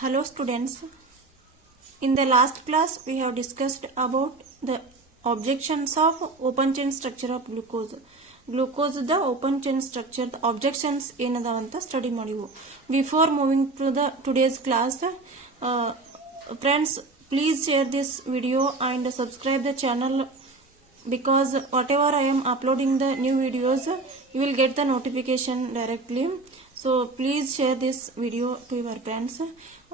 Hello students, in the last class we have discussed about the objections of open chain structure of glucose. Glucose the open chain structure, the objections ಏನದಾವ ಅಂತ study ಮಾಡಿವು. Before moving to the today's class, friends, please share this video and subscribe the channel, because whatever I am uploading the new videos, you will get the notification directly. So please share this video to your friends.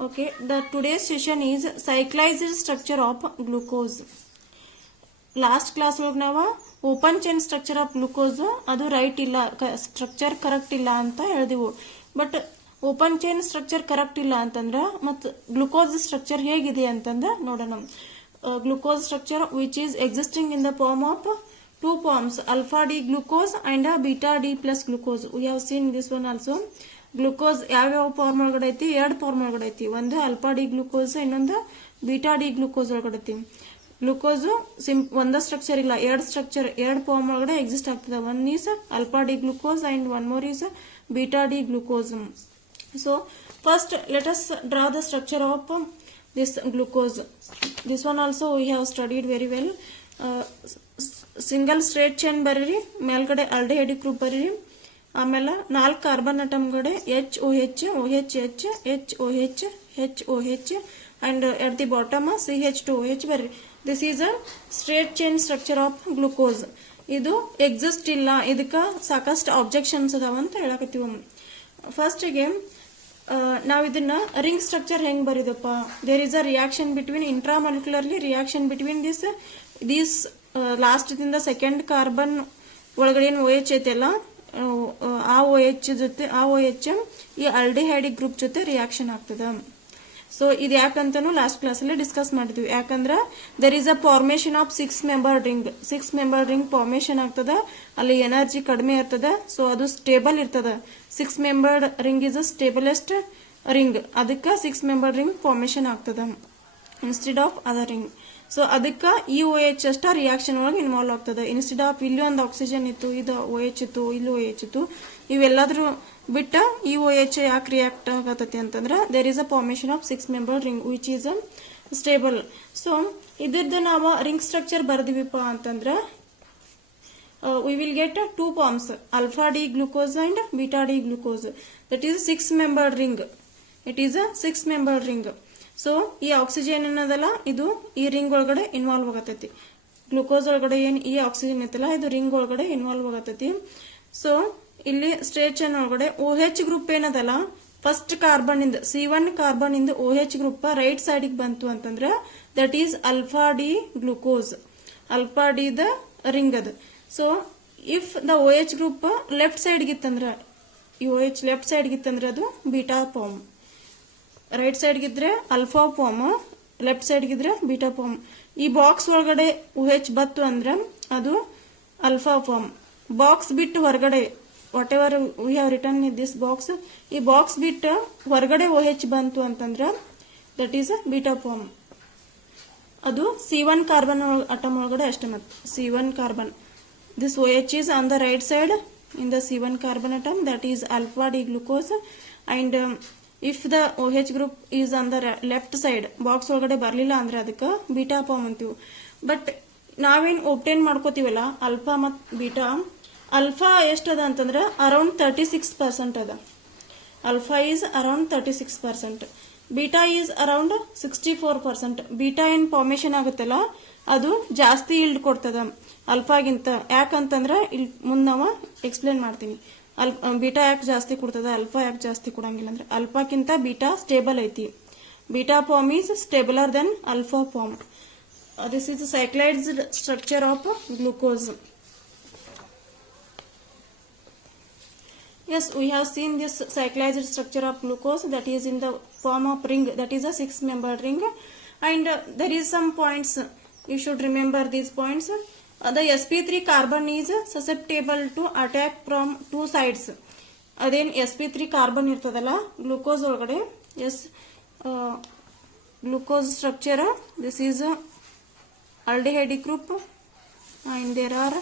Okay, the today's session is cyclized structure of glucose. Last class ಒಳಗೆ ನಾವು open chain structure of glucose ಅದು right ಇಲ್ಲ, structure correct ಇಲ್ಲ ಅಂತ ಹೇಳಿದೆವು. But open chain structure correct ಇಲ್ಲ ಅಂತಂದ್ರೆ ಮತ್ತು ಗ್ಲೂಕೋಸ್ ಸ್ಟ್ರಕ್ಚರ್ ಹೇಗಿದೆ ಅಂತಂದ್ರೆ ನೋಡೋಣ. Glucose structure which is existing in the form of two forms, alpha D glucose and beta D plus glucose. We have seen this one also. Glucose ಯಾವ form ಒಳಗಡೆ ಐತಿ, ಎರಡು ಫಾರ್ಮ್ ಒಳಗಡೆ ಐತಿ. ಒಂದು ಅಲ್ಫಾ ಡಿ ಗ್ಲೂಕೋಸ್, ಇನ್ನೊಂದು beta D glucose ಒಳಗಡೆ ಐತಿ. ಗ್ಲೂಕೋಸ್ ಒಂದ ಸ್ಟ್ರಕ್ಚರ್ ಇಲ್ಲ, ಎರಡು ಫಾರ್ಮ್ ಒಳಗಡೆ ಎಕ್ಸಿಸ್ಟ್ ಆಗ್ತದೆ. One is alpha D glucose and one more is beta D glucose. So first let us draw the structure of this glucose. This one also we have studied very well. Single straight chain ಬರೀರಿ, ಮೇಲ್ಗಡೆ aldehyde group ಬರೀರಿ, ಆಮೇಲೆ 4 carbon atom ಗಡೆ HOH, OHH, HOH, HOH and at the bottom CH2OH ಬರೀರಿ. This is a straight chain structure of glucose. ಇದು exist ಇಲ್ಲ, ಇದಕ್ಕೆ ಸಾಕಷ್ಟು ಆಬ್ಜೆಕ್ಷನ್ಸ್ ಅದಾವಂತ ಹೇಳಕತ್ತೀವಿ. ಫಸ್ಟ್ ಗೆ ನಾವು ಇದನ್ನ ರಿಂಗ್ ಸ್ಟ್ರಕ್ಚರ್ ಹೆಂಗ್ ಬರೀದಪ್ಪ, there is a reaction between intramolecularly reaction between this last ದಿಂದ ಸೆಕೆಂಡ್ ಕಾರ್ಬನ್ ಒಳಗಡೆ ಏನು OH ಐತೆಲ್ಲ, ಆ OH ಜೊತೆ ಈ ಆಲ್ಡಿಹೈಡ್ ಗ್ರೂಪ್ ಜೊತೆ ರಿಯಾಕ್ಷನ್ ಆಗ್ತದ. ಸೊ ಇದು ಯಾಕಂತಾನು ಲಾಸ್ಟ್ ಕ್ಲಾಸ್ ಅಲ್ಲಿ ಡಿಸ್ಕಸ್ ಮಾಡಿದ್ವಿ. ಯಾಕಂದ್ರ there is a formation of 6 member ring formation ಆಗ್ತದ. ಅಲ್ಲಿ ಎನರ್ಜಿ ಕಡಿಮೆ ಇರ್ತದ, ಸೊ ಅದು ಸ್ಟೇಬಲ್ ಇರ್ತದ. 6 membered ring is a stablest ring, ಅದಕ್ಕೆ 6 ಮೆಂಬರ್ಡ್ ರಿಂಗ್ ಫಾರ್ಮೇಶನ್ ಆಗ್ತದ instead of other ring. So ಅದಕ್ಕೆ ಈ OH ಅಷ್ಟ ರಿಯಾಕ್ಷನ್ ಒಳಗೆ ಇನ್ವಾಲ್ವ್ ಆಗ್ತದೆ. ಇನ್ಸ್ಟೆಡ್ ಆಫ್ ಇಲ್ಲಿ ಒಂದು ಆಕ್ಸಿಜನ್ ಇತ್ತು, ಇದು OH ಇತ್ತು, ಇಲ್ಲಿ OH ಇತ್ತು, ಇವೆಲ್ಲದ್ರೂ ಬಿಟ್ಟ ಈ OH ಯಾಕೆ ರಿಯಾಕ್ಟ್ ಆಗತೈತಿ ಅಂತಂದ್ರೆ there is a formation of 6 membered ring which is stable. So ಇದ್ರದ್ದು ನಾವು ರಿಂಗ್ ಸ್ಟ್ರಕ್ಚರ್ ಬರ್ದಿವಿಪ್ಪ ಅಂತಂದ್ರೆ we will get two forms, alpha D glucose and beta D glucose. That is 6 membered ring. It is a 6 membered ring. So ಈ oxygen ಏನದಲ್ಲ ಇದು ಈ ring ಒಳಗಡೆ involve ಆಗತೈತಿ. Glucose ಒಳಗಡೆ ಏನ್ ಈ ಆಕ್ಸಿಜನ್ ಐತಲ್ಲ ಇದು ರಿಂಗ್ ಒಳಗಡೆ ಇನ್ವಾಲ್ವ್ ಆಗತೈತಿ. ಸೊ ಇಲ್ಲಿ ಸ್ಟ್ರೇಟ್ ಚೈನ್ ಒಳಗಡೆ OH ಗ್ರೂಪ್ ಏನದಲ್ಲ, ಫಸ್ಟ್ ಕಾರ್ಬನ್ ಇಂದ C1 ಕಾರ್ಬನ್ ಇಂದ OH ಗ್ರೂಪ್ ರೈಟ್ ಸೈಡ್ ಬಂತು ಅಂತಂದ್ರೆ that is alpha D glucose. Alpha D the ring ಅದು. So if the OH group left side ಗಿತ್ತಂದ್ರ, ಈ OH ಲೆಫ್ಟ್ ಸೈಡ್ ಗಿತ್ತಂದ್ರೆ ಅದು ಬೀಟಾ ಫಾರ್ಮ್, ರೈಟ್ ಸೈಡ್ ಗಿದ್ರೆ ಅಲ್ಫಾ ಫಾರ್ಮ್, ಲೆಫ್ಟ್ ಸೈಡ್ ಗಿದ್ರೆ beta form. ಈ ಬಾಕ್ಸ್ ಒಳಗಡೆ OH ಬತ್ತು ಅಂದ್ರೆ ಅದು ಅಲ್ಫಾ ಫಾರ್ಮ್. ಬಾಕ್ಸ್ ಬಿಟ್ಟು ಹೊರಗಡೆ what ever we have return in this box, ಈ ಬಾಕ್ಸ್ ಬಿಟ್ಟು ಹೊರಗಡೆ OH ಬಂತು ಅಂತಂದ್ರೆ ದಟ್ ಈಸ್ ಬೀಟಾ ಫಾರ್ಮ್. ಅದು C1 ಕಾರ್ಬನ್ ಅಟಮ್ ಒಳಗಡೆ ಅಷ್ಟೇ. ಮತ್ತೆ C1 carbon, this OH is on the right side in the C1 carbon atom, that is alpha D glucose, and if the OH group is on the left side, box ಒಳಗಡೆ ಬರ್ಲಿಲ್ಲ ಅಂದ್ರೆ ಅದಕ್ಕೆ beta form ಅಂತೀವಿ. But ನಾವೇನ್ obtain ಮಾಡ್ಕೋತೀವಲ್ಲ alpha ಮತ್ beta, alpha ಎಷ್ಟದ ಅಂತಂದ್ರೆ around 36% ಅದ. Alpha is around 36%, beta is around 64%. Beta ಏನ್ ಫಾರ್ಮೇಶನ್ ಆಗುತ್ತಲ್ಲ ಅದು ಜಾಸ್ತಿ ಈಲ್ಡ್ ಕೊಡ್ತದ ಅಲ್ಫಾಗಿಂತ. ಯಾಕಂತಂದ್ರೆ ಇಲ್ಲಿ ಮುಂದೆ ನಾವು ಎಕ್ಸ್ಪ್ಲೇನ್ ಮಾಡ್ತೀನಿ ಬೀಟಾ ಯಾಕೆ ಜಾಸ್ತಿ ಕೊಡ್ತದ, ಅಲ್ಫಾ ಯಾಕೆ ಜಾಸ್ತಿ ಕೊಡಂಗಿಲ್ಲ ಅಂದ್ರೆ ಅಲ್ಫಾಕ್ಕಿಂತ ಬೀಟಾ ಸ್ಟೇಬಲ್ ಐತಿ. Beta form is stabler than alpha form. This is cyclised structure of glucose. Yes, we have seen this cyclized structure of glucose, that is in the form of ring, that is a 6 membered ring. And there is some points, you should remember these points. The sp3 carbon is susceptible to attack from two sides. Again sp3 carbon irtadalla glucose olgade. Yes, glucose structure, this is a aldehyde group and there are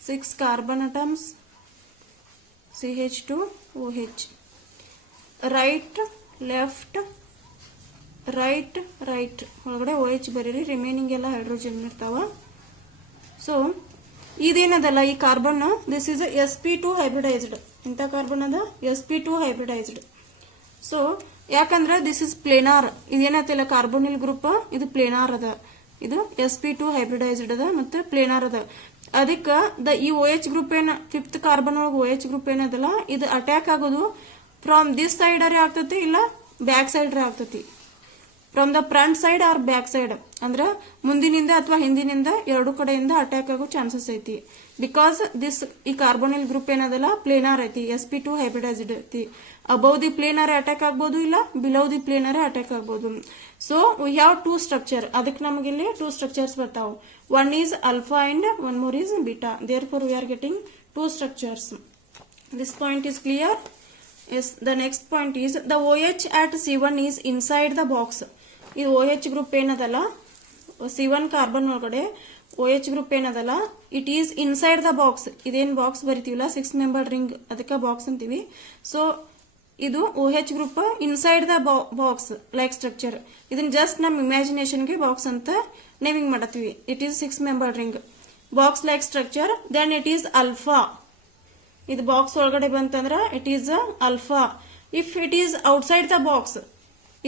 6 carbon atoms, CH2OH. Right, left, right ಒಳಗಡೆ OH ಬರೀರಿ, remaining ಎಲ್ಲ hydrogen ಇರ್ತಾವ. So ಇದೇನದಲ್ಲ ಈ carbon, this is sp2 hybridised. ಇಂಥ carbon ಅದ sp2 hybridised. So ಯಾಕಂದ್ರೆ this is planar, ಇದೇನತ್ತಿಲ್ಲ ಕಾರ್ಬೋನಿಲ್ ಗ್ರೂಪ್, ಇದು ಪ್ಲೇನಾರ್ ಅದ, ಇದು sp2 ಹೈಬ್ರಿಡೈಸ್ಡ್ ಅದ ಮತ್ತೆ ಪ್ಲೇನಾರ್ ಅದ. ಅದಕ್ಕೆ ಈ OH ಗ್ರೂಪ್ ಏನ 5th ಕಾರ್ಬನ್ ಒಳಗೆ OH ಗ್ರೂಪ್ ಏನದಲ್ಲ ಇದು ಅಟ್ಯಾಕ್ ಆಗೋದು ಫ್ರಮ್ ದಿಸ್ ಸೈಡ್ ಅರೇ ಆಗ್ತತಿ, ಇಲ್ಲ ಬ್ಯಾಕ್ ಸೈಡ್ ಆಗ್ತತಿ. From the front side or back side ಅಂದ್ರೆ ಮುಂದಿನಿಂದ ಅಥವಾ ಹಿಂದಿನಿಂದ ಎರಡು ಕಡೆಯಿಂದ ಅಟ್ಯಾಕ್ ಆಗೋ ಚಾನ್ಸಸ್ ಐತಿ. ಬಿಕಾಸ್ ದಿಸ್ ಈ ಕಾರ್ಬೋನಿಲ್ ಗ್ರೂಪ್ ಏನದಲ್ಲ ಪ್ಲೇನಾರ್ ಐತಿ, sp2 ಹೈಬ್ರಿಡೈಸ್ಡ್ ಐತಿ. ಅಬೌವ್ ದಿ ಪ್ಲೇನರ್ ಅಟ್ಯಾಕ್ ಆಗ್ಬೋದು, ಇಲ್ಲ ಬಿಲೋ ದಿ ಪ್ಲೇನರ್ ಅಟ್ಯಾಕ್ ಆಗ್ಬೋದು. ಸೊ ವಿ ಹ್ಯಾವ್ 2 ಸ್ಟ್ರಕ್ಚರ್, ಅದಕ್ಕೆ ನಮಗೆ ಇಲ್ಲಿ 2 ಸ್ಟ್ರಕ್ಚರ್ಸ್ ಬರ್ತಾವ. One is alpha and one more is beta. Therefore V are getting 2 structures. This point is clear. Yes, the next point is the OH at C1 is inside the box. ಈ OH group ಏನದಲ್ಲ C1 carbon ಒಳಗಡೆ OH group ಏನದಲ್ಲ it is inside the box. ಇದೇನ್ box ಬರಿತೀವಲ್ಲ 6 member ring, ಅದಕ್ಕೆ box ಅಂತೀವಿ. So ಇದು OH group inside the box like structure. ಇದನ್ನ ಜಸ್ಟ್ ನಮ್ಮ ಇಮ್ಯಾಜಿನೇಷನ್ಗೆ ಬಾಕ್ಸ್ ಅಂತ ನೇಮಿಂಗ್ ಮಾಡತ್ತೀವಿ. It is 6 member ring box like structure. Then it is alpha. ಇದು ಬಾಕ್ಸ್ ಒಳಗಡೆ ಬಂತಂದ್ರ it is alpha. If it is outside the box,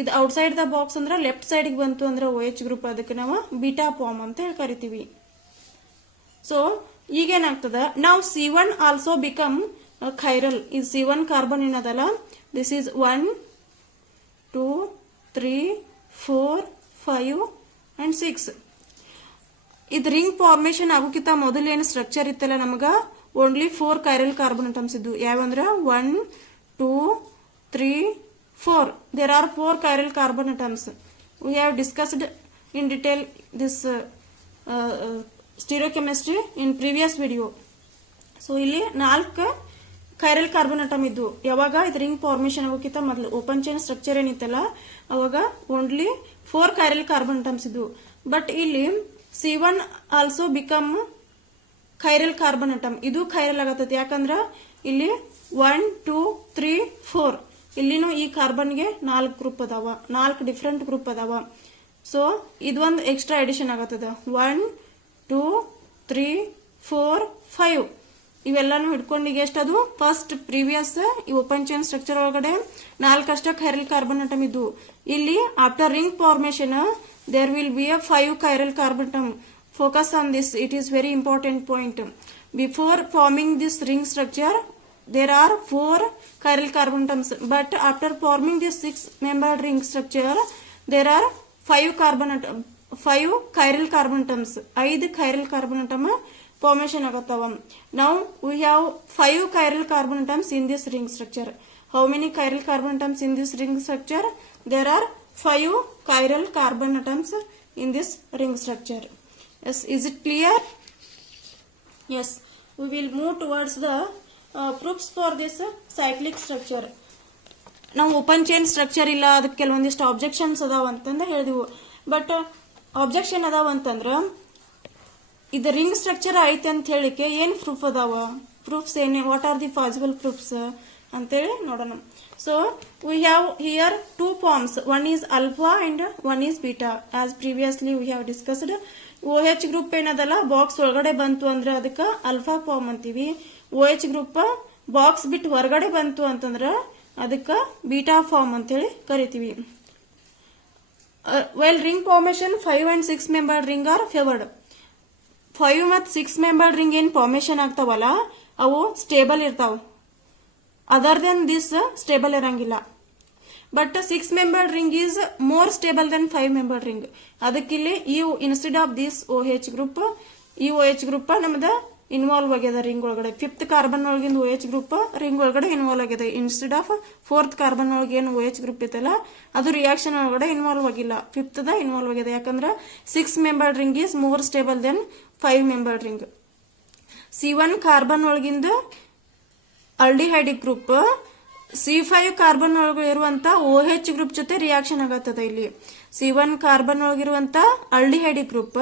ಇದು outside the box ಅಂದ್ರೆ ಲೆಫ್ಟ್ ಸೈಡ್ ಬಂತು ಅಂದ್ರೆ OH ಗ್ರೂಪ್, ಅದಕ್ಕೆ ನಾವು ಬೀಟಾ ಫಾರ್ಮ್ ಅಂತ ಹೇಳಿ ಕರಿತೀವಿ. ಸೊ ಈಗೇನಾಗ್ತದ, ನಾವು C1 ಆಲ್ಸೋ ಬಿಕಮ್ ಖೈರಲ್. ಇದು C1 ಕಾರ್ಬನ್ ಏನದಲ್ಲ ದಿಸ್ ಈಸ್ 1 2 3 4 5 and 6. ಇದು ರಿಂಗ್ ಫಾರ್ಮೇಶನ್ ಆಗೋಕ್ಕಿಂತ ಮೊದಲು ಏನು ಸ್ಟ್ರಕ್ಚರ್ ಇತ್ತಲ್ಲ ನಮಗ ಓನ್ಲಿ 4 ಕೈರಲ್ ಕಾರ್ಬನ್ ಅಟಮ್ಸ್ ಇದ್ದು. ಯಾವಂದ್ರ 1 2 3 4. There are 4 chiral carbon atoms. We have discussed in detail this stereochemistry in previous video. So ಇಲ್ಲಿ 4 ಕೈರಲ್ ಕಾರ್ಬನ್ ಅಟಮ್ ಇದ್ದು. ಯಾವಾಗ ಇದು ರಿಂಗ್ ಫಾರ್ಮೇಶನ್ ಆಗೋಕ್ಕಿಂತ ಮೊದಲು ಓಪನ್ ಚೈನ್ ಸ್ಟ್ರಕ್ಚರ್ ಏನಿತ್ತಲ್ಲ ಅವಾಗ ಓನ್ಲಿ 4 ಕೈರಲ್ ಕಾರ್ಬನ್ ಅಟಮ್ಸ್ ಇದ್ದು. ಬಟ್ ಇಲ್ಲಿ C1 also become chiral carbon atom. ಇದು ಖೈರಲ್ ಆಗತ್ತೈತಿ, ಯಾಕಂದ್ರ ಇಲ್ಲಿ 1 2 3 4 ಇಲ್ಲಿನೂ ಈ ಕಾರ್ಬನ್ಗೆ 4 ಗ್ರೂಪ್ ಅದಾವ, 4 ಡಿಫರೆಂಟ್ ಗ್ರೂಪ್ ಅದಾವ. ಸೊ ಇದೊಂದು ಎಕ್ಸ್ಟ್ರಾ ಎಡಿಷನ್ ಆಗತ್ತದ. 1 2 3 4 5 ಇವೆಲ್ಲಾನು ಹಿಡ್ಕೊಂಡು ಈಗ ಎಷ್ಟದು ಫಸ್ಟ್ ಪ್ರೀವಿಯಸ್ ಈ ಓಪನ್ ಚೈನ್ ಸ್ಟ್ರಕ್ಚರ್ ಒಳಗಡೆ 4 ಅಷ್ಟ ಖೈರಲ್ ಕಾರ್ಬನ್ ಅಟಮ್ ಇದ್ದು. ಇಲ್ಲಿ after ring formation there will be a 5 chiral carbon atom. Focus on this, it is very important point. Before forming this ring structure there are 4 chiral carbon atoms, but after forming this 6 membered ring structure there are 5 chiral carbon atoms. 5 chiral carbon atom formation agatawa. Now we have 5 chiral carbon atoms in this ring structure. How many chiral carbon atoms in this ring structure? There are 5 chiral carbon atoms in this ring structure. Yes, is it clear? Yes, we will move towards the proofs for this cyclic structure. Now open chain structure illa adಕ್ಕೆ ಕೆಲವೊಂದಿಷ್ಟು objections ಅದಾವ ಅಂತಂದ ಹೇಳಿದೆವು. But objection ಅದಾವ ಅಂತಂದ್ರ ಇದು ring structure ಐತೆ ಅಂತ ಹೇಳಿಕೆ ಏನ್ ಪ್ರೂಫ್ ಅದಾವ, ಪ್ರೂಫ್ಸ್ ಏನೇ, what are the possible proofs ಅಂತೇಳಿ ನೋಡೋಣ. So we have here 2 forms, one is alpha and one is beta. As previously we have discussed, OH group ಏನದಲ್ಲ ಬಾಕ್ಸ್ ಒಳಗಡೆ ಬಂತು ಅಂದ್ರೆ ಅದಕ್ಕೆ ಅಲ್ಫಾ ಫಾರ್ಮ್ ಅಂತೀವಿ. OH ಗ್ರೂಪ್ ಬಾಕ್ಸ್ ಬಿಟ್ಟು ಹೊರಗಡೆ ಬಂತು ಅಂತಂದ್ರ ಅದಕ್ಕೆ ಬೀಟಾ ಫಾರ್ಮ್ ಅಂತೇಳಿ ಕರಿತೀವಿ. While ring formation 5 and 6 membered ring are favored. 5 ಮತ್ತು 6 membered ring ಏನ್ ಫಾರ್ಮೇಶನ್ ಆಗ್ತಾವಲ್ಲ ಅವು ಸ್ಟೇಬಲ್ ಇರ್ತಾವ. Other than this stable ಇರಂಗಿಲ್ಲ. But 6 membered ring is more stable than 5 membered ring. ಅದಕ್ಕಿಲ್ಲಿ ಈ instead of this OH group, ಈ OH group ನಮ್ದ involve ಆಗ್ಯದ ring ಒಳಗಡೆ. 5th ಕಾರ್ಬನ್ ಒಳಗಿಂದ OH ಗ್ರೂಪ್ ರಿಂಗ್ ಒಳಗಡೆ ಇನ್ವಾಲ್ವ್ ಆಗಿದೆ. ಇನ್ಸ್ಟೆಡ್ ಆಫ್ 4th ಕಾರ್ಬನ್ ಒಳಗೆ ಏನು OH ಗ್ರೂಪ್ ಇತ್ತಲ್ಲ ಅದು ರಿಯಾಕ್ಷನ್ ಒಳಗಡೆ ಇನ್ವಾಲ್ವ್ ಆಗಿಲ್ಲ, 5th ದ ಇನ್ವಾಲ್ವ್ ಆಗಿದೆ. ಯಾಕಂದ್ರೆ 6 membered ring is more stable than 5 membered ring. C1 carbon ಒಳಗಿಂದ ಅಲ್ಡಿಹೈಡಿಕ್ ಗ್ರೂಪ್ C5 ಕಾರ್ಬನ್ ಒಳಗೆ ಇರುವಂತ OH ಗ್ರೂಪ್ ಜೊತೆ ರಿಯಾಕ್ಷನ್ ಆಗತ್ತದ. ಇಲ್ಲಿ C1 ಕಾರ್ಬನ್ ಒಳಗಿರುವಂತ aldehydic group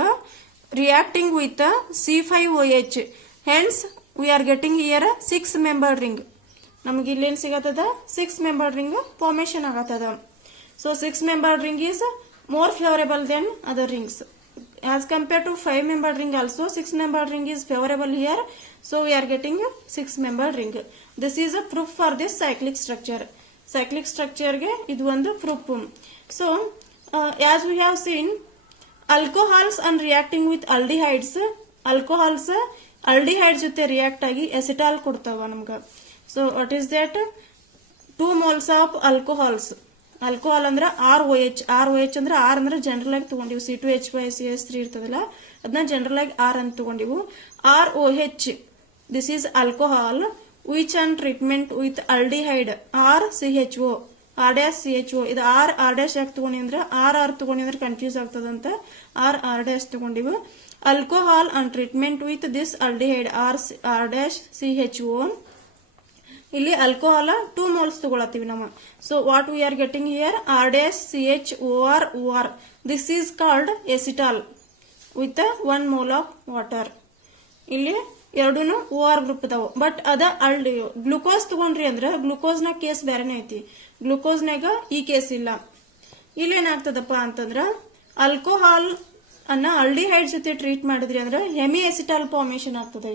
reacting with C5OH. Hence we are getting here 6 membered ring. ನಮಗೆ ಇಲ್ಲೇನ್ ಸಿಗತ್ತದ 6 membered ring ಫಾರ್ಮೇಶನ್ ಆಗತ್ತದ. So 6-membered ring is more favorable than other rings. As compared to 5-membered ring also, 6-membered ring is favorable here. So we are getting a 6-membered ring. This is a proof for this cyclic structure. Cyclic structure ge idu ಒಂದು proof. So as we have seen, alcohols and reacting with aldehydes, alcohols aldehydes ಜೊತೆ react ಆಗಿ acetal ಕೊಡ್ತಾವ ನಮಗ. So what is that? 2 moles of alcohols. Alcohol ಅಂದ್ರೆ ROH. ROH ಅಂದ್ರೆ R ಅಂದ್ರೆ general ಆಗಿ ತಗೊಂಡಿವು. C2H5CH3 ಇರ್ತದಲ್ಲ ಅದನ್ನ ಜನರಲ್ ಆಗಿ R ಅಂತ ತಗೊಂಡಿವು. ROH, this is alcohol which on treatment with aldehyde RCHO, R-CHO. ಇದು R ಯಾಕೆ ತಗೊಂಡಿ ಅಂದ್ರೆ R ತಗೊಂಡಿ ಅಂದ್ರೆ ಕನ್ಫ್ಯೂಸ್ ಆಗ್ತದಂತ R ತಗೊಂಡಿವು. alcohol on treatment with this aldehyde R-CHO. ಇಲ್ಲಿ alcohol 2 moles ತಗೊಳತ್ತೀವಿ ನಾವು. So what we are getting here, R-CHOR. This is called acetal with 1 mole of water. ಇಲ್ಲಿ ಎರಡೂನು OR ಗ್ರೂಪ್ ಅದಾವ. ಬಟ್ ಅದ ಗ್ಲೂಕೋಸ್ ತಗೊಂಡ್ರಿ ಅಂದ್ರೆ ಗ್ಲೂಕೋಸ್ ನ case ಬೇರೆನೇ ಐತಿ. ಗ್ಲೂಕೋಸ್ ನಾಗ ಈ ಕೇಸ್ ಇಲ್ಲ. ಇಲ್ಲಿ ಏನಾಗ್ತದಪ್ಪ ಅಂತಂದ್ರ ಆಲ್ಕೋಹಾಲ್ ಅನ್ನ ಆಲ್ಡಿಹೈಡ್ ಜೊತೆ ಟ್ರೀಟ್ ಮಾಡಿದ್ರಿ ಅಂದ್ರೆ ಹೆಮಿ ಎಸಿಟಾಲ್ ಫಾರ್ಮೇಶನ್ ಆಗ್ತದ.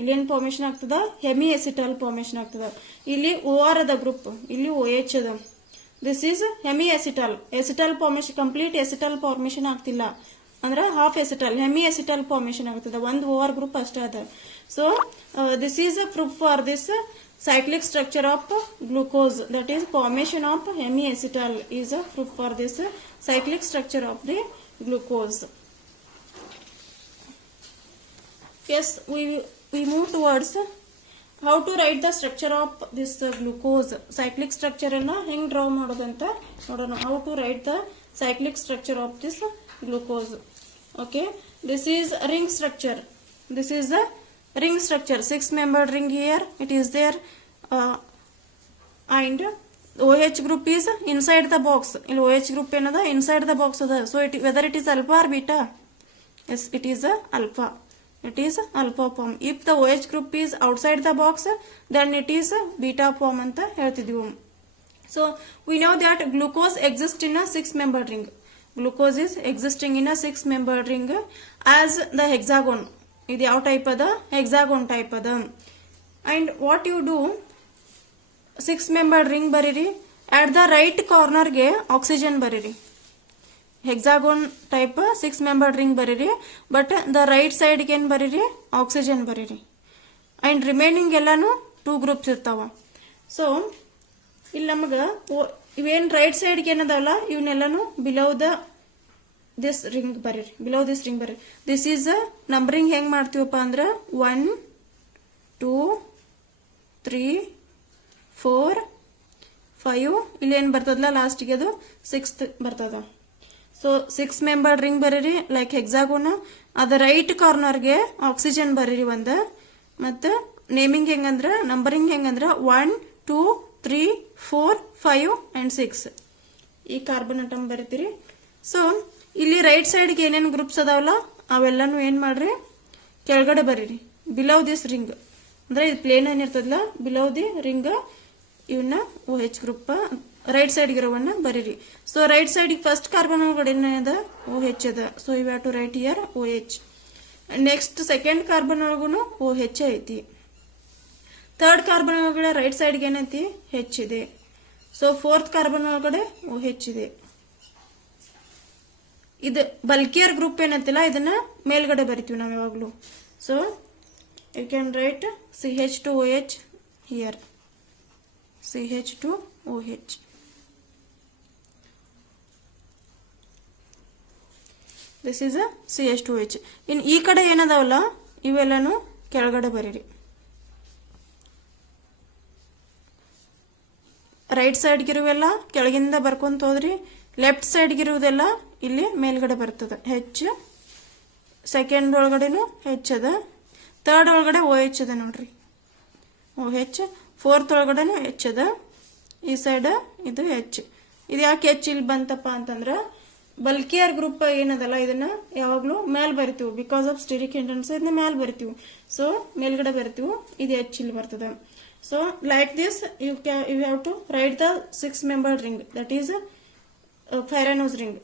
ಇಲ್ಲೇನ್ ಫಾರ್ಮೇಶನ್ ಆಗ್ತದ? ಹೆಮಿ ಎಸಿಟಾಲ್ ಫಾರ್ಮೇಶನ್ ಆಗ್ತದ. ಇಲ್ಲಿ OR ಅದ ಗ್ರೂಪ್, ಇಲ್ಲಿ OH ಅದ. This is hemi acetal formation. Complete acetal formation ಆಗ್ತಿಲ್ಲ ಅಂದ್ರೆ half acetal, hemi acetal formation ಆಗ್ತದ. ಒಂದು OR ಗ್ರೂಪ್ ಅಷ್ಟೇ ಅದ. So this is a proof for this cyclic structure of glucose, that is formation of hemiacetal is a proof for this cyclic structure of the glucose. Yes, we move towards how to write the structure of this glucose. Cyclic structure ಅನ್ನು ಹೆಂಗ್ draw ಮಾಡೋದಂತ ನೋಡೋಣ. how to write the cyclic structure of this glucose. Okay, this is ring structure. This is the ring structure. 6-membered ring here it is there, and OH group is inside the box. ಇಲ್ಲಿ OH group ಏನದ inside the box ಅದ. So whether it is alpha or beta? Yes, it is alpha. It is alpha form. If the OH group is outside the box, then it is beta form ಅಂತ ಹೇಳ್ತಿದ್ವಿ. So we know that glucose exists in a 6-membered ring. Glucose is existing in a 6-membered ring as the hexagon. ಇದು ಯಾವ type ಅದ? Hexagon type ಅದ. And what you do, 6-membered ring ಬರೀರಿ. At the right ಕಾರ್ನರ್ಗೆ oxygen ಬರೀರಿ. Hexagon type 6-membered ring ಬರೀರಿ. But the right ಸೈಡ್ಗೆ ಏನ್ ಬರೀರಿ? ಆಕ್ಸಿಜನ್ ಬರೀರಿ. ಅಂಡ್ ರಿಮೈನಿಂಗ್ ಎಲ್ಲಾನು 2 ಗ್ರೂಪ್ಸ್ ಇರ್ತಾವ. ಸೊ ಇಲ್ಲಿ ನಮಗ ಇವೇನ್ ರೈಟ್ ಸೈಡ್ಗೆ ಏನದಾವಲ್ಲ ಇವನ್ನೆಲ್ಲಾನು ಬಿಲೋ ದ this ring ಬರೀರಿ. below this ring ಬರೀರಿ. this is ನಂಬರಿಂಗ್ ಹೆಂಗ್ ಮಾಡ್ತೀವಪ್ಪ ಅಂದ್ರ 1 2 3 4 5 ಇಲ್ಲಿ ಏನ್ ಬರ್ತದಲ್ಲ ಲಾಸ್ಟ್ಗೆ ಅದು 6th ಬರ್ತದ. ಸೊ 6-membered ring ಬರೀರಿ ಲೈಕ್ ಹೆಕ್ಸಾಗೋನ್. ಅದ ರೈಟ್ ಕಾರ್ನರ್ಗೆ ಆಕ್ಸಿಜನ್ ಬರೀರಿ ಒಂದ. ಮತ್ತ ನೇಮಿಂಗ್ ಹೆಂಗಂದ್ರ ನಂಬರಿಂಗ್ ಹೆಂಗಂದ್ರ 1 2 3 4 5 and 6 ಈ ಕಾರ್ಬನ್ ಅಟಮ್ ಬರೀತೀರಿ. ಸೊ ಇಲ್ಲಿ ರೈಟ್ ಸೈಡ್ಗೆ ಏನೇನು ಗ್ರೂಪ್ಸ್ ಅದಾವಲ್ಲ ಅವೆಲ್ಲಾನು ಏನ್ ಮಾಡ್ರಿ ಕೆಳಗಡೆ ಬರೀರಿ. ಬಿಲೋ ದಿಸ್ ರಿಂಗ್ ಅಂದ್ರೆ ಇದು ಪ್ಲೇನ್ ಏನಿರ್ತದಲ್ಲ ಬಿಲೋ ದಿ ರಿಂಗ್ ಇವನ್ನ OH ಗ್ರೂಪ್ ರೈಟ್ ಸೈಡ್ ಇರೋವನ್ನ ಬರೀರಿ. So right side first carbon ಒಳಗಡೆ ಏನದ? OH ಅದ. So you have to write here OH. Next second carbon ಒಳಗೂ OH ಐತಿ. ಥರ್ಡ್ ಕಾರ್ಬನ್ ಒಳಗಡೆ ರೈಟ್ ಸೈಡ್ಗೆ ಏನೈತಿ? H ಇದೆ. ಸೊ 4th ಕಾರ್ಬನ್ ಒಳಗಡೆ OH ಇದೆ. ಇದು ಬಲ್ಕಿಯರ್ ಗ್ರೂಪ್ ಏನಂತಿಲ್ಲ ಇದನ್ನ ಮೇಲ್ಗಡೆ ಬರಿತೀವಿ ನಾವು ಯಾವಾಗ್ಲೂ. So you can write CH2OH here. CH2OH. This is a CH2OH. ಇನ್ ಈ ಕಡೆ ಏನದಾವಲ್ಲ ಇವೆಲ್ಲಾನು ಕೆಳಗಡೆ ಬರೀರಿ. ರೈಟ್ ಸೈಡ್ಗಿರುವೆಲ್ಲ ಕೆಳಗಿಂದ ಬರ್ಕೊಂತ ಹೋದ್ರಿ. ಲೆಫ್ಟ್ ಸೈಡ್ಗಿರುವುದೆಲ್ಲ ಇಲ್ಲಿ ಮೇಲ್ಗಡೆ ಬರ್ತದೆ. H. ಸೆಕೆಂಡ್ ಒಳಗಡೆನು H ಅದ. ಥರ್ಡ್ ಒಳಗಡೆ OH ಅದ ನೋಡ್ರಿ OH. 4th ಒಳಗಡೆನು H ಅದ. ಈ ಸೈಡ್ ಇದು H. ಇದು ಯಾಕೆ H ಇಲ್ಲಿ ಬಂತಪ್ಪ ಅಂತಂದ್ರ ಬಲ್ಕಿಯರ್ ಗ್ರೂಪ್ ಏನದಲ್ಲ ಇದನ್ನ ಯಾವಾಗ್ಲೂ ಮೇಲ್ ಬರಿತೀವಿ. ಬಿಕಾಸ್ ಆಫ್ ಸ್ಟಿರಿಕ್ ಹಿಂಡ್ರೆನ್ಸ್ ಇದನ್ನ ಮೇಲ್ ಬರಿತೀವಿ. ಸೊ ಮೇಲ್ಗಡೆ ಬರಿತೀವಿ. ಇದು H ಇಲ್ಲಿ ಬರ್ತದೆ. So like this you have to write the 6-membered ring, that is pyranose ring.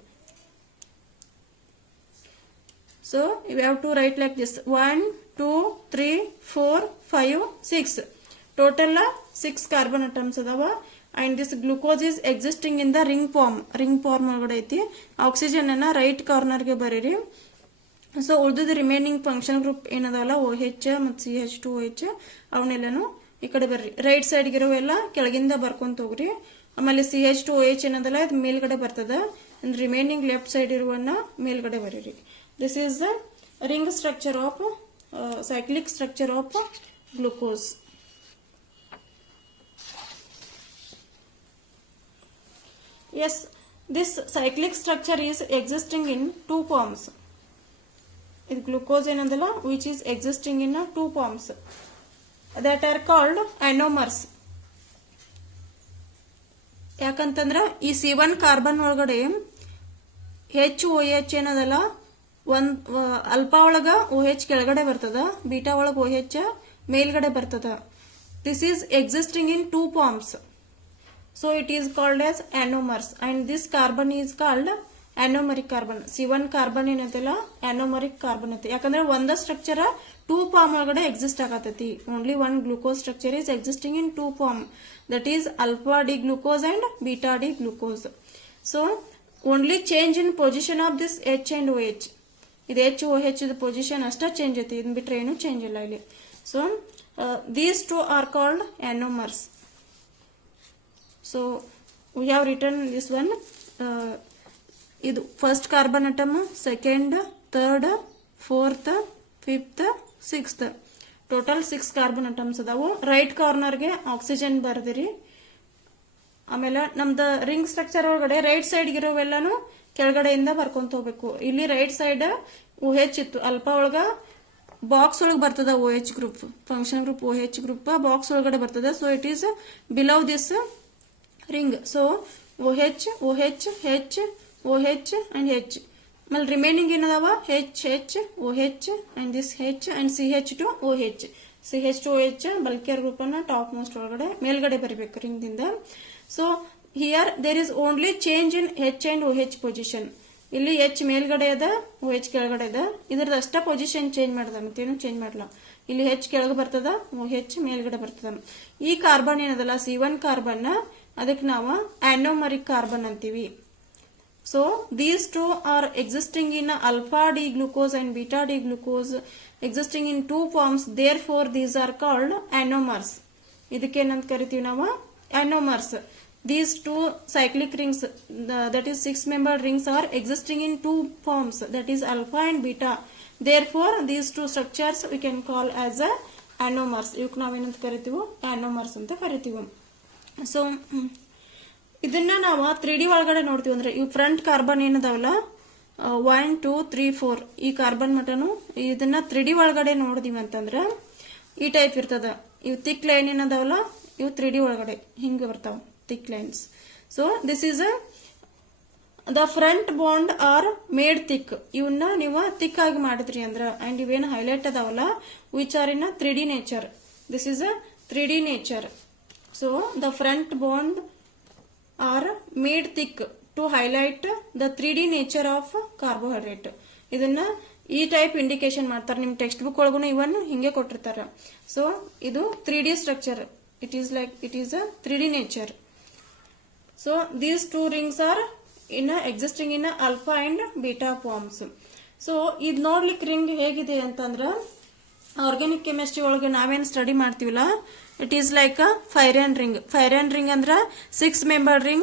So you have to write like this: 1, 2, 3, 4, 5, 6. Total 6 carbon atoms adava. And this glucose is existing in the ring form ಒಳಗಡೆ ಐತಿ. Oxygen ಅನ್ನ right corner ಗೆ ಬರೀರಿ. So ಉಳಿದ remaining function group ಏನದಾವಲ್ಲ OH ಮತ್ತು CH2OH ಅವನ್ನೆಲ್ಲಾನು ಈ ಕಡೆ ಬರ್ರಿ. ರೈಟ್ ಸೈಡ್ ಗಿರೋವೆಲ್ಲ ಕೆಳಗಿಂದ ಬರ್ಕೊಂತ ಹೋಗ್ರಿ. ಆಮೇಲೆ CH2OH ಏನದಲ್ಲ ಇದು ಮೇಲ್ಗಡೆ ಬರ್ತದ. ರಿಮೈನಿಂಗ್ ಲೆಫ್ಟ್ ಸೈಡ್ ಇರುವನ್ನ ಮೇಲ್ಗಡೆ ಬರೀರಿ. This is the ring structure of cyclic structure of glucose. Yes, this cyclic structure is existing in two forms. This glucose ಏನಂದಲ್ಲ which is existing in two forms that are called anomers. ಯಾಕಂತಂದ್ರ ಈ C1 carbon ಒಳಗಡೆ HOH ಏನದಲ್ಲ alpha ಒಳಗ OH ಕೆಳಗಡೆ ಬರ್ತದ, beta ಒಳಗ OH ಮೇಲ್ಗಡೆ ಬರ್ತದ. This is existing in two forms. So it is called as anomers, and this carbon is called anomeric carbon. C1 carbon ಏನೈತಲ್ಲ anomeric carbon ಐತಿ. ಯಾಕಂದ್ರೆ ಒಂದ ಸ್ಟ್ರಕ್ಚರ್ ಟೂ ಫಾರ್ಮ್ ಒಳಗಡೆ ಎಕ್ಸಿಸ್ಟ್ ಆಗತೈತಿ. Only one glucose structure is existing in two form, that is alpha D glucose and beta D glucose. So only change in position of this H and OH. ಇದು HOH position ಅಷ್ಟ change ಐತಿ, ಇದನ್ನ ಬಿಟ್ರೆ ಏನು change ಇಲ್ಲ ಇಲ್ಲಿ. So these two are called anomers. So we have written this one. ಇದು first carbon atom, second, third, fourth, fifth, sixth, total 6 carbon atoms ಅದಾವು. ರೈಟ್ ಕಾರ್ನರ್ಗೆ ಆಕ್ಸಿಜನ್ ಬರ್ದಿರಿ. ಆಮೇಲೆ ನಮ್ದು ರಿಂಗ್ ಸ್ಟ್ರಕ್ಚರ್ ಒಳಗಡೆ ರೈಟ್ ಸೈಡ್ ಇರೋವೆಲ್ಲಾನು ಕೆಳಗಡೆಯಿಂದ ಬರ್ಕೊಂತ ಹೋಗ್ಬೇಕು. ಇಲ್ಲಿ ರೈಟ್ ಸೈಡ್ OH ಇತ್ತು, ಅಲ್ಫಾ ಒಳಗ ಬಾಕ್ಸ್ ಒಳಗೆ ಬರ್ತದ OH group, function group OH group box ಒಳಗಡೆ ಬರ್ತದ. So it is below this ring. So OH, OH, H, OH and H. Well, remaining ಏನದಾವ H, H, OH and this H and CH2OH. CH2OH bulkier group ಅನ್ನ top most ಒಳಗಡೆ ಮೇಲ್ಗಡೆ ಬರಬೇಕು ring ದಿಂದ. So here there is only change in H and OH position. ಇಲ್ಲಿ H ಮೇಲ್ಗಡೆ ಅದ, OH ಕೆಳಗಡೆ ಅದ. ಇದ್ರದ ಅಷ್ಟ ಪೊಸಿಷನ್ ಚೇಂಜ್ ಮಾಡದ, ಮತ್ತೇನು ಚೇಂಜ್ ಮಾಡಲ್ಲ. ಇಲ್ಲಿ H ಕೆಳಗೆ ಬರ್ತದ, OH ಮೇಲ್ಗಡೆ ಬರ್ತದ. ಈ ಕಾರ್ಬನ್ ಏನದಲ್ಲ C1 ಕಾರ್ಬನ್, ಅದಕ್ಕೆ ನಾವು anomeric ಕಾರ್ಬನ್ ಅಂತೀವಿ. So these two are existing in alpha D glucose and beta D glucose existing in two forms. Therefore these are called anomers. ಇದಕ್ಕೆ ಏನಂತ ಕರಿತೀವಿ ನಾವು anomers. These two cyclic rings, that is 6-membered rings, are existing in two forms, that is alpha and beta. Therefore these two structures we can call as anomers. ಇವಕ್ಕೆ ನಾವೇನಂತ ಕರಿತೀವಿ anomers ಅಂತ ಕರಿತೀವಿ. So ಇದನ್ನ ನಾವು 3D ಒಳಗಡೆ ನೋಡ್ತೀವಿ. ಅಂದ್ರೆ ಇವು ಫ್ರಂಟ್ ಕಾರ್ಬನ್ ಏನದಾವಲ್ಲ 1, 2, 3, 4 ಈ ಕಾರ್ಬನ್ ಮಟನು ಇದನ್ನ 3D ಒಳಗಡೆ ನೋಡಿದೀವಿ ಅಂತಂದ್ರ ಈ ಟೈಪ್ ಇರ್ತದ. ಇವು ಥಿಕ್ ಲೈನ್ ಏನದಾವಲ್ಲ ಇವು 3D ಒಳಗಡೆ ಹಿಂಗ ಬರ್ತಾವ, thick lines. So this is the front bond are made thick. ಇವನ್ನ ನೀವು ಥಿಕ್ ಆಗಿ ಮಾಡಿದ್ರಿ ಅಂದ್ರ, ಅಂಡ್ ಇವೇನು ಹೈಲೈಟ್ ಅದಾವಲ್ಲ which are in 3D nature. This is 3D nature. So the front bond are made thick to highlight the 3D nature of carbohydrate. ಇದನ್ನ ಈ type indication ಮಾಡ್ತಾರೆ ನಿಮ್ ಟೆಕ್ಸ್ಟ್ ಬುಕ್ ಒಳಗೂ ಇವನ್ ಹಿಂಗೆ ಕೊಟ್ಟಿರ್ತಾರ. ಸೊ ಇದು 3D structure, it is a 3D nature. So these two rings are existing in alpha and beta forms. So ಇದ್ ನೋಡ್ಲಿಕ್ಕೆ ರಿಂಗ್ ಹೇಗಿದೆ ಅಂತಂದ್ರ ಆರ್ಗ್ಯಾನಿಕ್ ಕೆಮಿಸ್ಟ್ರಿ ಒಳಗೆ ನಾವೇನ್ ಸ್ಟಡಿ ಮಾಡ್ತೀವಲ್ಲ, it is like a pyran ring. Pyran ring ಅಂದ್ರ 6-membered ring.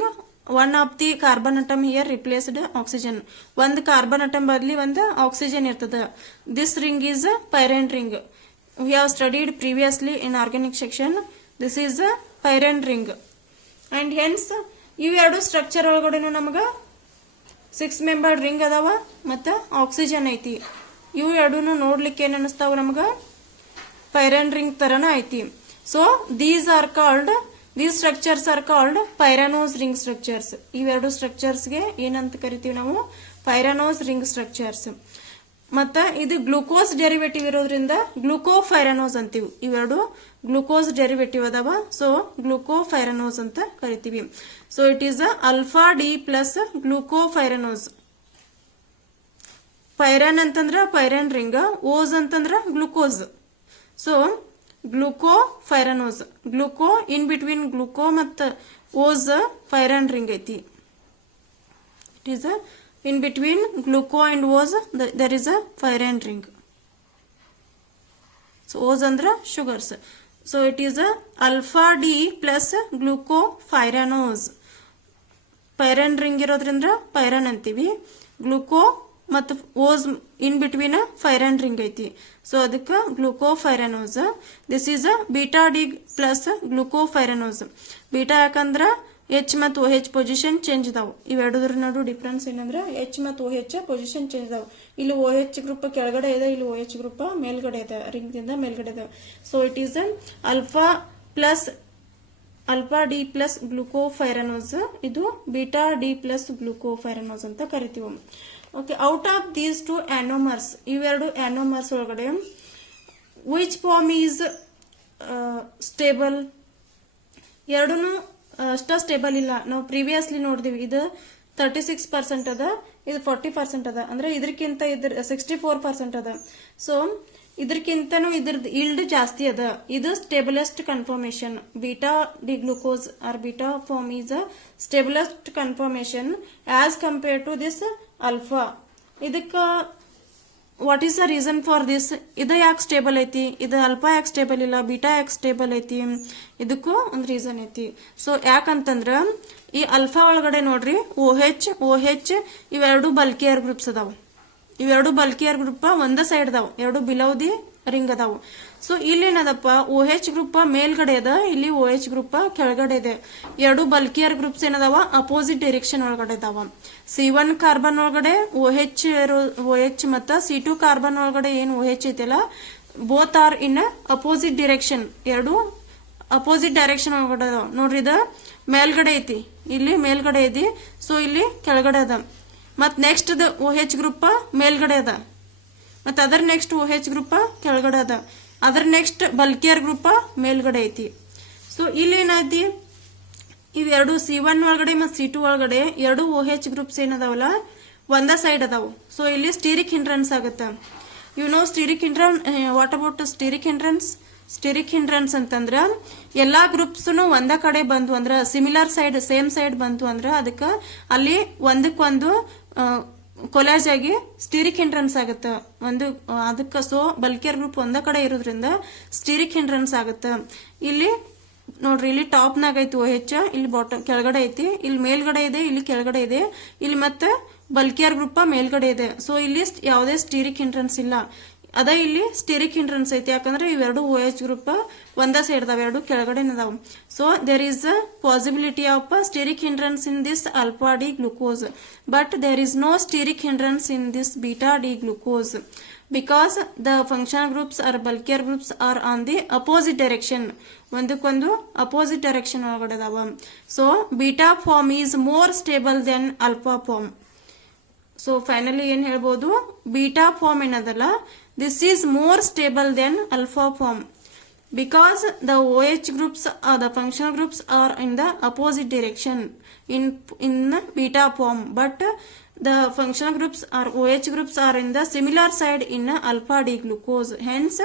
One of the carbon atom here replaced oxygen. ಒಂದು carbon atom ಬದಲಿ ಒಂದು ಆಕ್ಸಿಜನ್ ಇರ್ತದ. This ring is pyran ring. We have studied previously in organic section. This is a pyran ring. And hence ಇವೆರಡು structure ಒಳಗಡೆನು ನಮಗ 6-membered ring ಅದಾವ ಮತ್ತ oxygen ಐತಿ. ಇವು ಎರಡೂನು ನೋಡ್ಲಿಕ್ಕೆ ಏನ್ ಅನಿಸ್ತಾವ ನಮಗ ಪೈರನ್ ರಿಂಗ್ ತರನ ಐತಿ. So these structures are called pyranose ring structures. ಇವೆರಡು ಸ್ಟ್ರಕ್ಚರ್ಸ್ ಗೆ ಏನಂತ ಕರಿತೀವಿ ನಾವು ಪೈರಾನೋಸ್ ರಿಂಗ್ ಸ್ಟ್ರಕ್ಚರ್ಸ್. ಮತ್ತೆ ಇದು ಗ್ಲೂಕೋಸ್ ಡೆರಿವೇಟಿವ್ ಇರೋದ್ರಿಂದ ಗ್ಲೂಕೋಫೈರನೋಸ್ ಅಂತೀವಿ. ಇವೆರಡು ಗ್ಲೂಕೋಸ್ ಡೆರಿವೇಟಿವ್ ಅದಾವ, ಸೊ ಗ್ಲೂಕೋಫೈರನೋಸ್ ಅಂತ ಕರಿತೀವಿ. So it is alpha D plus glucopyranose. Pyran ಅಂತಂದ್ರ ಪೈರನ್ ರಿಂಗ್, ಓಸ್ ಅಂತಂದ್ರ glucose. So glucopyranose, gluco in between gluco ಮತ್ತು ಓಸ್ ಫೈರನ್ ರಿಂಗ್ ಐತಿ. It is in between gluco and O's there is a pyrene ring. So O's andra sugars. So it is a alpha D plus glucopyranose. Pyrene ring irodrinda pyrene antivi. Gluco ಮತ್ತು O's in between a pyrene ring ಐತಿ. So ಅದಕ್ಕೆ glucopyranose. This is a beta D plus glucopyranose. Beta ಯಾಕಂದ್ರ H ಮತ್ತು OH position change ಇದಾವೆ. ಇವೆರಡರ ನಡು difference ಏನಂದ್ರೆ H ಮತ್ತು OH ಪೊಸಿಷನ್ ಚೇಂಜ್ ಇದಾವೆ. ಇಲ್ಲಿ OH ಗ್ರೂಪ್ ಕೆಳಗಡೆ ಇದೆ, ಇಲ್ಲಿ OH ಗ್ರೂಪ್ ಮೇಲ್ಗಡೆ ಇದೆ, ರಿಂಗ್ ದಿಂದ ಮೇಲ್ಗಡೆ ಇದೆ. So it is alpha D plus glucopyranose, ಇದು ಬೀಟಾ ಡಿ ಪ್ಲಸ್ ಗ್ಲೂಕೋಫೈರನೋಸ್ ಅಂತ ಕರಿತೀವಿ. Okay, out of these two anomers, ಇವೆರಡು ಆನೋಮರ್ಸ್ ಒಳಗಡೆ ವಿಚ್ ಫಾರ್ಮ್ ಈಸ್ ಸ್ಟೇಬಲ್? ಎರಡೂ ಅಷ್ಟ ಸ್ಟೇಬಲ್ ಇಲ್ಲ. ನಾವು ಪ್ರೀವಿಯಸ್ಲಿ ನೋಡಿದೀವಿ, ಇದು 36% ಅದ, ಇದು 40% ಅದ. ಅಂದ್ರೆ ಇದಕ್ಕಿಂತ 64% ಅದ. ಸೊ ಇದಕ್ಕಿಂತನೂ ಇದ್ರದ್ದು ಈಲ್ಡ್ ಜಾಸ್ತಿ ಅದ. ಇದು stablest conformation. Beta D glucose or beta form is a stablest conformation as compare to this alpha. ಇದಕ್ಕ what is the reason for this? ಇದು ಯಾಕೆ ಸ್ಟೇಬಲ್ ಐತಿ, ಇದು ಅಲ್ಫಾ ಯಾಕೆ ಸ್ಟೇಬಲ್ ಇಲ್ಲ, ಬೀಟಾ ಯಾಕೆ ಸ್ಟೇಬಲ್ ಐತಿ? ಇದಕ್ಕೂ ಒಂದು ರೀಸನ್ ಐತಿ. ಸೊ ಯಾಕಂತಂದ್ರ ಈ ಅಲ್ಫಾ ಒಳಗಡೆ ನೋಡ್ರಿ OH ಇವೆರಡು ಬಲ್ಕಿಯರ್ ಗ್ರೂಪ್ಸ್ ಅದಾವ. ಇವೆರಡು ಬಲ್ಕಿಯರ್ ಗ್ರೂಪ್ ಒಂದ ಸೈಡ್ ಅದಾವ, ಎರಡು ಬಿಲೋ ದಿ ರಿಂಗ್ ಅದಾವು. ಸೊ ಇಲ್ಲಿ ಏನದಪ್ಪ, OH ಗ್ರೂಪ್ ಮೇಲ್ಗಡೆ ಅದ, ಇಲ್ಲಿ OH ಗ್ರೂಪ್ ಕೆಳಗಡೆ ಇದೆ. ಎರಡು ಬಲ್ಕಿಯರ್ ಗ್ರೂಪ್ಸ್ ಏನದಾವ ಅಪೋಸಿಟ್ ಡೈರೆಕ್ಷನ್ ಒಳಗಡೆ ಇದಾವ. C1 ಕಾರ್ಬನ್ ಒಳಗಡೆ OH ಮತ್ತ C2 ಕಾರ್ಬನ್ ಒಳಗಡೆ ಏನು OH ಐತಿಲ್ಲ, both are in opposite direction. ಎರಡು ಅಪೋಸಿಟ್ ಡೈರೆಕ್ಷನ್ ಒಳಗಡೆ ಅದಾವ. ನೋಡ್ರಿ, ಇದು ಮೇಲ್ಗಡೆ ಐತಿ, ಇಲ್ಲಿ ಮೇಲ್ಗಡೆ ಐತಿ. ಸೊ ಇಲ್ಲಿ ಕೆಳಗಡೆ ಅದ. ಮತ್ ನೆಕ್ಸ್ಟ್ OH ಗ್ರೂಪ್ ಮೇಲ್ಗಡೆ ಅದ, ಮತ್ತ ಅದರ ನೆಕ್ಸ್ಟ್ OH ಗ್ರೂಪ್ ಕೆಳಗಡೆ ಅದ, ಅದರ ನೆಕ್ಸ್ಟ್ ಬಲ್ಕಿಯರ್ ಗ್ರೂಪ್ ಮೇಲ್ಗಡೆ ಐತಿ. ಸೊ ಇಲ್ಲಿ ಏನೈತಿ, ಇವೆರಡು C1 ಒಳಗಡೆ ಮತ್ತು C2 ಒಳಗಡೆ ಎರಡು OH ಗ್ರೂಪ್ಸ್ ಏನದಾವಲ್ಲ ಒಂದ ಸೈಡ್ ಅದಾವು. ಸೊ ಇಲ್ಲಿ ಸ್ಟೀರಿಕ್ ಹಿಂಡ್ರನ್ಸ್ ಆಗುತ್ತೆ. Steric hindrance, what about steric hindrance? Steric hindrance ಅಂತಂದ್ರ ಎಲ್ಲಾ ಗ್ರೂಪ್ಸ್ ಒಂದ ಕಡೆ ಬಂದು ಅಂದ್ರ ಸಿಮಿಲರ್ ಸೈಡ್, ಸೇಮ್ ಸೈಡ್ ಬಂತು ಅಂದ್ರ ಅದಕ್ಕೆ ಅಲ್ಲಿ ಒಂದಕ್ಕೊಂದು ಕೊಲಾಜ್ ಆಗಿ ಸ್ಟೀರಿಕ್ ಹಿಂಡ್ರನ್ಸ್ ಆಗುತ್ತೆ ಒಂದು ಅದಕ್ಕೆ. ಸೊ ಬಲ್ಕಿಯರ್ ಗ್ರೂಪ್ ಒಂದ ಕಡೆ ಇರೋದ್ರಿಂದ ಸ್ಟೀರಿಕ್ ಹಿಂಡ್ರನ್ಸ್ ಆಗುತ್ತೆ. ಇಲ್ಲಿ ನೋಡ್ರಿ, ಇಲ್ಲಿ ಟಾಪ್ ನಾಗ ಐತಿ OH, ಇಲ್ಲಿ ಬಾಟಮ್ ಕೆಳಗಡೆ ಐತಿ, ಇಲ್ಲಿ ಮೇಲ್ಗಡೆ ಇದೆ, ಇಲ್ಲಿ ಕೆಳಗಡೆ ಇದೆ, ಇಲ್ಲಿ ಮತ್ತೆ ಬಲ್ಕಿಯರ್ ಗ್ರೂಪ್ ಮೇಲ್ಗಡೆ ಇದೆ. ಸೊ ಇಲ್ಲಿ ಯಾವುದೇ ಸ್ಟೀರಿಕ್ ಹಿಂಡ್ರನ್ಸ್ ಇಲ್ಲ. ಅದ ಇಲ್ಲಿ ಸ್ಟೀರಿಕ್ ಹಿಂಡ್ರನ್ಸ್ ಐತಿ, ಯಾಕಂದ್ರೆ ಇವೆರಡು OH ಗ್ರೂಪ್ ಒಂದ ಸೈಡ್ ಅದಾವ, ಎರಡು ಕೆಳಗಡೆ ಅದಾವ. So there is a possibility of steric hindrance in this alpha D glucose, but there is no steric hindrance in this beta D glucose because the functional groups or bulkier groups are on the opposite direction. ಒಂದಕ್ಕೊಂದು opposite direction ಒಳಗಡೆ ಅದಾವ. So beta form is more stable than alpha form. So finally ಏನ್ ಹೇಳ್ಬೋದು, beta form ಏನದಲ್ಲ, this is more stable than alpha form because the OH groups or the functional groups are in the opposite direction in beta form, but the functional groups or OH groups are in the similar side in alpha D glucose. Hence,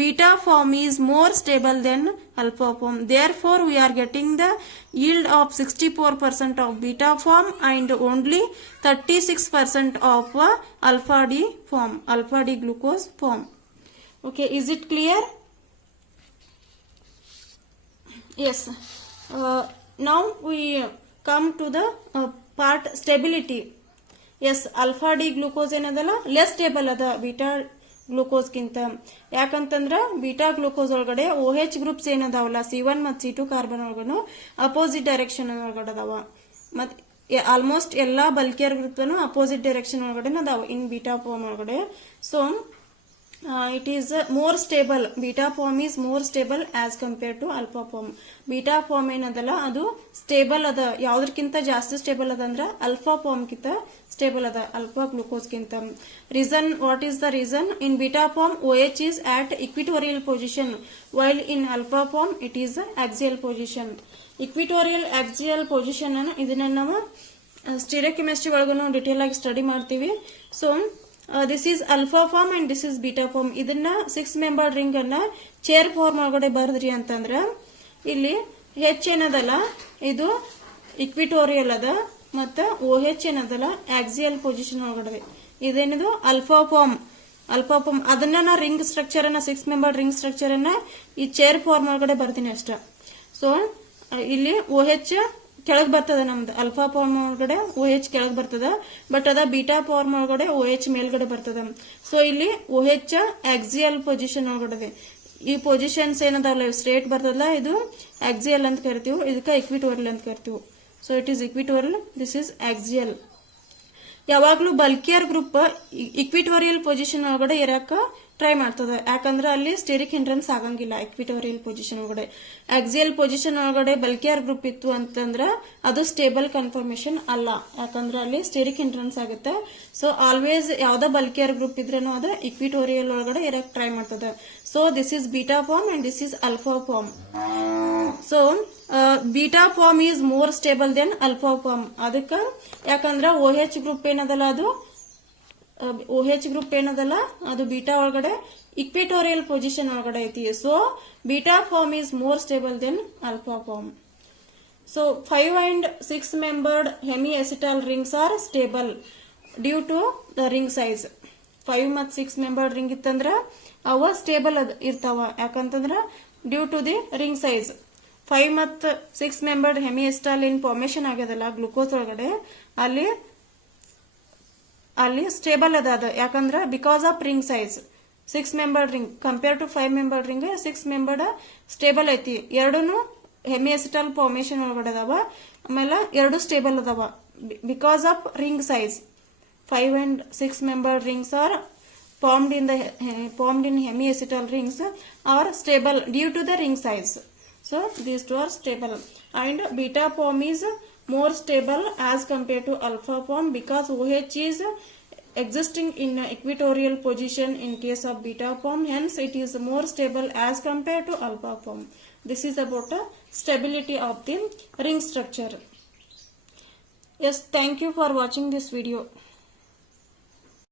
beta form is more stable than alpha form. Therefore, we are getting the yield of 64% of beta form and only 36% of alpha D form, alpha D glucose form. Okay, is it clear? Yes. Now we come to the part stability. Yes, alpha D glucose ಏನದಲ್ಲ less stable ಅದ beta glucose ಗಿಂತ. ಯಾಕಂತಂದ್ರ beta glucose ಒಳಗಡೆ OH groups ಏನದಾವಲ್ಲ C1 ಮತ್ತು C2 carbon ಒಳಗಡೆ opposite direction ಒಳಗಡೆ ಅದಾವ. ಮತ್ ಆಲ್ಮೋಸ್ಟ್ ಎಲ್ಲಾ ಬಲ್ಕಿಯರ್ ಗ್ರೂಪ್ ಅಪೋಸಿಟ್ ಡೈರೆಕ್ಷನ್ ಒಳಗಡೆ ಅದಾವ ಇನ್ ಬೀಟಾ ಫಾರ್ಮ್ ಒಳಗಡೆ. So it is more stable. Beta form is more stable as compared to alpha form. Beta form ಏನದಲ್ಲ ಅದು ಸ್ಟೇಬಲ್ ಅದ, ಯಾವ್ದಕ್ಕಿಂತ ಜಾಸ್ತಿ ಸ್ಟೇಬಲ್ ಅದ ಅಂದ್ರೆ ಅಲ್ಫಾ ಫಾರ್ಮ್ ಕಿಂತ ಸ್ಟೇಬಲ್ ಅದ, ಅಲ್ಫಾ ಗ್ಲೂಕೋಸ್ ಕಿಂತ. Reason, what is the reason? In beta form OH is at equatorial position while in alpha form it is axial position. Equatorial axial position ಅನ್ನ ಇದನ್ನ ನಾವು ಸ್ಟೀರಿಯೋಕೆಮಿಸ್ಟ್ರಿ ಒಳಗೂ ಡಿಟೇಲ್ ಆಗಿ ಸ್ಟಡಿ ಮಾಡ್ತೀವಿ. So this is alpha form and this is beta form. ಇದನ್ನ 6 membered ring ಅನ್ನ chair form ಒಳಗಡೆ ಬರ್ದ್ರಿ ಅಂತಂದ್ರ ಇಲ್ಲಿ H ಏನದಲ್ಲ ಇದು ಇಕ್ವಿಟೋರಿಯಲ್ ಅದ ಮತ್ತ OH ಏನದಲ್ಲ ಆಕ್ಸಿಯಲ್ ಪೊಸಿಷನ್ ಒಳಗಡೆ. ಇದೇನಿದು ಅಲ್ಫಾ ಫಾರ್ಮ್. ಅಲ್ಫಾ ಫಾರ್ಮ್ ಅದನ್ನ ನಾ ರಿಂಗ್ ಸ್ಟ್ರಕ್ಚರ್ ಅನ್ನ 6 ಮೆಂಬರ್ಡ್ ರಿಂಗ್ ಸ್ಟ್ರಕ್ಚರ್ ಅನ್ನ ಈ ಚೇರ್ ಫಾರ್ಮ್ ಒಳಗಡೆ ಬರ್ತೀನಿ ಅಷ್ಟ. ಸೊ ಇಲ್ಲಿ OH ಕೆಳಗ್ ಬರ್ತದ, ನಮ್ದು ಅಲ್ಫಾ ಫಾರ್ಮ್ ಒಳಗಡೆ OH ಕೆಳಗ್ ಬರ್ತದ, ಬಟ್ ಅದ ಬೀಟಾ ಫಾರ್ಮ್ ಒಳಗಡೆ OH ಮೇಲ್ಗಡೆ ಬರ್ತದ. ಸೊ ಇಲ್ಲಿ OH ಆಕ್ಸಿಯಲ್ ಪೊಸಿಷನ್ ಒಳಗಡೆ ಈ ಪೊಸಿಷನ್ಸ್ ಏನದಾವಲ್ಲ ಸ್ಟ್ರೇಟ್ ಬರ್ತದಲ್ಲ ಇದು ಆಕ್ಸಿಯಲ್ ಅಂತ ಕರಿತೀವಿ, ಇದಕ್ಕೆ ಇಕ್ವಿಟೋರಿಯಲ್ ಅಂತ ಕರಿತೀವಿ. So it is equatorial, this is axial. ಯಾವಾಗ್ಲೂ ಬಲ್ಕಿಯರ್ ಗ್ರೂಪ್ ಇಕ್ವಿಟೋರಿಯಲ್ ಪೊಸಿಷನ್ ಒಳಗಡೆ ಇರಕ ಟ್ರೈ ಮಾಡ್ತದ, ಯಾಕಂದ್ರೆ ಅಲ್ಲಿ ಸ್ಟೆರಿಕ್ ಹಿಂಡ್ರೆನ್ಸ್ ಆಗಂಗಿಲ್ಲ ಇಕ್ವಿಟೋರಿಯಲ್ ಪೊಸಿಷನ್ ಒಳಗಡೆ. ಆಕ್ಸಿಯಲ್ ಪೊಸಿಷನ್ ಒಳಗಡೆ ಬಲ್ಕಿಯರ್ ಗ್ರೂಪ್ ಇತ್ತು ಅಂತಂದ್ರ ಅದು ಸ್ಟೇಬಲ್ ಕನ್ಫರ್ಮೇಶನ್ ಅಲ್ಲ, ಯಾಕಂದ್ರೆ ಅಲ್ಲಿ ಸ್ಟೆರಿಕ್ ಹಿಂಡ್ರೆನ್ಸ್ ಆಗುತ್ತೆ. ಸೊ ಆಲ್ವೇಸ್ ಯಾವ್ದ ಬಲ್ಕಿಯರ್ ಗ್ರೂಪ್ ಇದ್ರೇನು ಅದ ಇಕ್ವಿಟೋರಿಯಲ್ ಒಳಗಡೆ ಇರಕ್ ಟ್ರೈ ಮಾಡ್ತದ. So this is beta form and this is alpha form. So beta form is more stable than alpha form. ಅದಕ್ಕ ಯಾಕಂದ್ರ OH ಗ್ರೂಪ್ ಏನದಲ್ಲ ಅದು OH ಗ್ರೂಪ್ ಏನದಲ್ಲ ಅದು ಬೀಟಾ ಒಳಗಡೆ ಇಕ್ವಿಟೋರಿಯಲ್ ಪೊಸಿಷನ್ ಒಳಗಡೆ ಐತಿ. So beta form is more stable than alpha form. So 5 and 6 membered hemiacetal rings are stable due to the ring size. 5 ಮತ್ತು 6 membered ring ಇತ್ತಂದ್ರ ಅವ ಸ್ಟೇಬಲ್ ಇರ್ತಾವ, ಯಾಕಂತಂದ್ರ due to the ring size. 5 ಮತ್ತು 6 membered hemiacetal in formation ಆಗ್ಯದಲ್ಲ glucose ಒಳಗಡೆ ಅಲ್ಲಿ stable ಅದ, ಯಾಕಂದ್ರ because of ring size. 6 membered ring compare to 5 membered ring 6 membered stable ಐತಿ. ಎರಡೂನು ಹೆಮಿಯಸಿಟಲ್ ಫಾರ್ಮೇಶನ್ ಒಳಗಡೆ ಅದಾವ, ಆಮೇಲೆ ಎರಡು ಸ್ಟೇಬಲ್ ಅದಾವ because of ring size. 5 and 6 membered rings are formed in hemiacetal rings are stable due to the ring size. So these two are stable, and beta form is more stable as compared to alpha form because OH is existing in equatorial position in case of beta form, hence it is more stable as compared to alpha form. This is about the stability of the ring structure. Yes, thank you for watching this video.